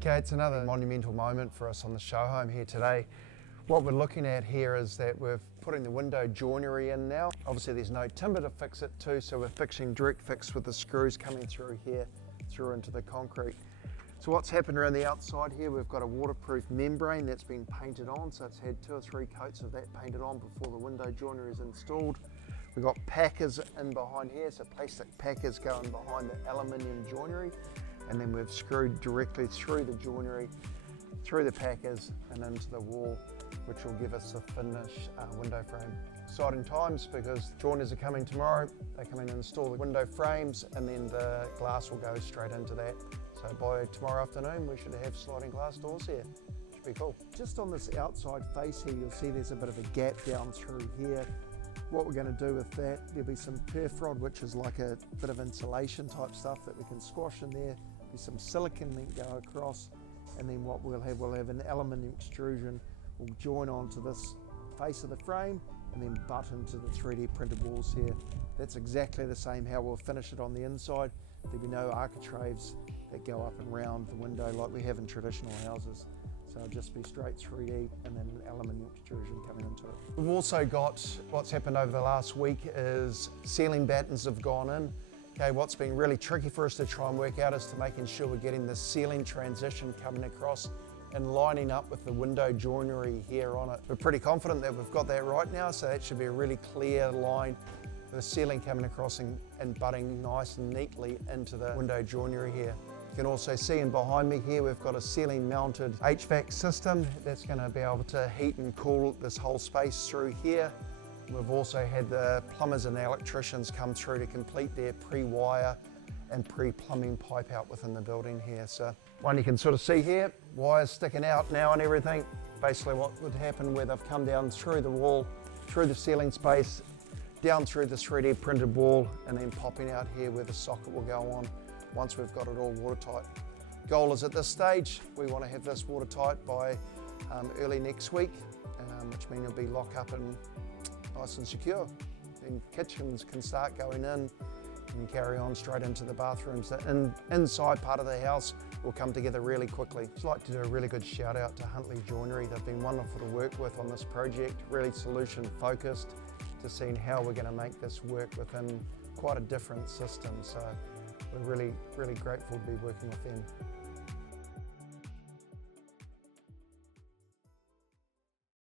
Okay, it's another monumental moment for us on the show home here today. What we're looking at here is that we're putting the window joinery in now. Obviously there's no timber to fix it to, so we're fixing direct fix with the screws coming through here, through into the concrete. So what's happened around the outside here, we've got a waterproof membrane that's been painted on, so it's had 2 or 3 coats of that painted on before the window joinery is installed. We've got packers in behind here, so plastic packers going behind the aluminium joinery, and then we've screwed directly through the joinery, through the packers and into the wall, which will give us a finished window frame. Exciting times because joiners are coming tomorrow. They come in and install the window frames, and then the glass will go straight into that. So by tomorrow afternoon, we should have sliding glass doors here. Should be cool. Just on this outside face here, you'll see there's a bit of a gap down through here. What we're going to do with that, there'll be some perf rod, which is like a bit of insulation type stuff that we can squash in there. There'll be some silicone that go across, and then what we'll have an aluminium extrusion. We'll join onto this face of the frame and then butt into the 3D printed walls here. That's exactly the same how we'll finish it on the inside. There'll be no architraves that go up and round the window like we have in traditional houses. So it'll just be straight 3D and then an aluminium extrusion coming into it. We've also got, what's happened over the last week is ceiling battens have gone in. Okay, what's been really tricky for us to try and work out is to making sure we're getting the ceiling transition coming across and lining up with the window joinery here on it. We're pretty confident that we've got that right now, so that should be a really clear line with the ceiling coming across and butting nice and neatly into the window joinery here. You can also see in behind me here, we've got a ceiling mounted HVAC system that's going to be able to heat and cool this whole space through here. We've also had the plumbers and the electricians come through to complete their pre-wire and pre-plumbing pipe out within the building here. So one you can sort of see here, wires sticking out now and everything. Basically what would happen where they've come down through the wall, through the ceiling space, down through the 3D printed wall, and then popping out here where the socket will go on once we've got it all watertight. Goal is at this stage, we want to have this watertight by early next week, which means it'll be lock up and nice and secure. Then kitchens can start going in and carry on straight into the bathrooms. The inside part of the house will come together really quickly. I'd like to do a really good shout out to Huntly Joinery. They've been wonderful to work with on this project, really solution focused to seeing how we're going to make this work within quite a different system. So we're really, really grateful to be working with them.